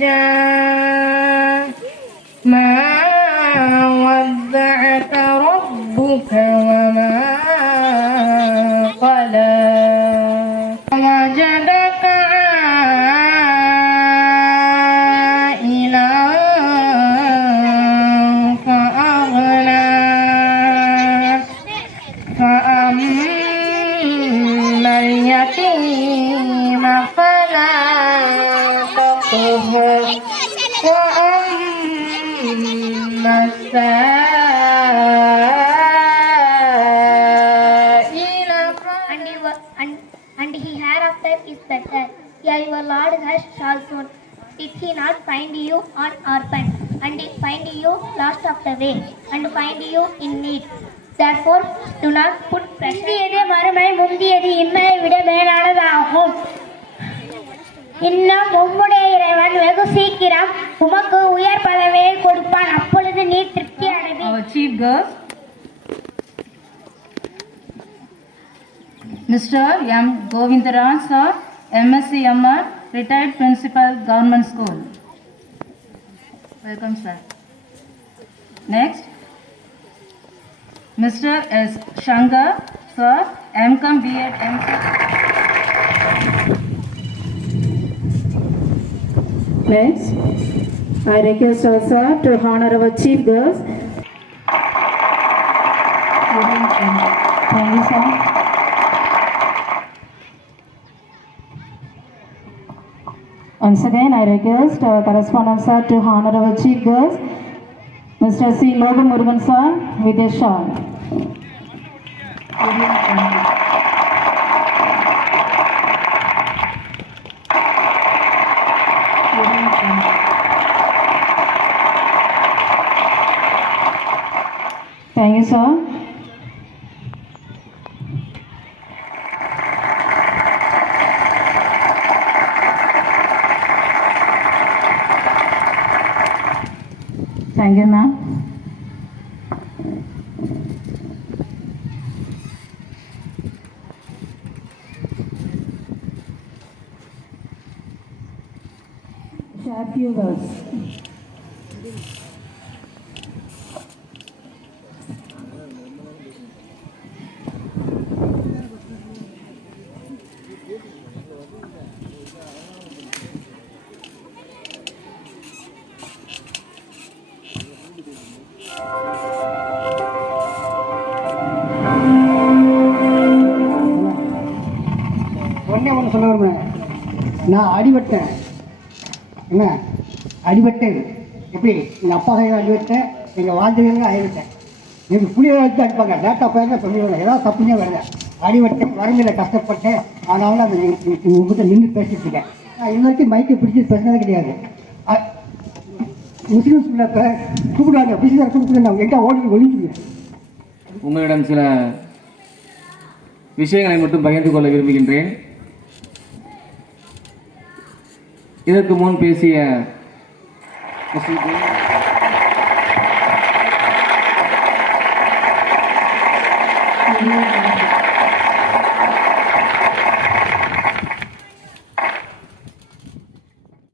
جاء ما ودعك ربك وما قلى ووجدك عائلا فأغنى فأما اليتيم فلا تقهر وأما السائل and he hereafter is better. Yeah, your Lord has shall soon. Did he not find you an orphan, and find you lost of the way, and find you in need? Therefore, do not put pressure. முந்தியது மறுமை முந்தியது இம்மையை விட மேலானதாகும். இன்னும் உம்முடைய இறைவன் வெகு சீக்கிரம் உமக்கு உயர் பதவியை கொடுப்பான். அப்பொழுது நீ திருப்தி அடைவீர். Our chief girls, Mr. M. Govindaran sir, MSc MR, retired principal, Government School. Welcome sir. Next, Mr. S. Shankar sir, MCom B.Ed MCom. Next, I request also to honor our chief girls. Thank you, sir. Once again, I request our correspondent sir to honor our chief girls, Mr. C. Logamurugan sir, with a shawl. Thank you, sir. Thank you, ma'am. Sharp viewers. ஒன்று சொல்ல வருவேன். நான் அடிபட்டேன். என்ன அடிபட்டேன்? எப்படி எங்கள் அப்பா கையில் அடிபட்டேன், எங்கள் வாழ்க்கையில் அடிபட்டேன். எனக்கு புளியை வச்சு அடிப்பாங்க. டேட்டா பயிரில் சொல்லிடுவாங்க. ஏதாவது தப்புனே வருது. அடிபட்டேன், வறுமையில் கஷ்டப்பட்டேன். ஆனாலும் அந்த உங்கள்கிட்ட நின்று பேசிட்டு இருக்கேன். நான் இது வரைக்கும் மைக்கை பிடிச்சி பேசுனது கிடையாது. முஸ்லீம்ஸில் இப்போ கூப்பிடுவாங்க, பிசினஸ் கூப்பிட்டு எங்கே ஒழிஞ்சுங்க. உங்களிடம் சில விஷயங்களை மட்டும் பகிர்ந்து கொள்ள விரும்புகின்றேன். இதற்கு முன் பேசிய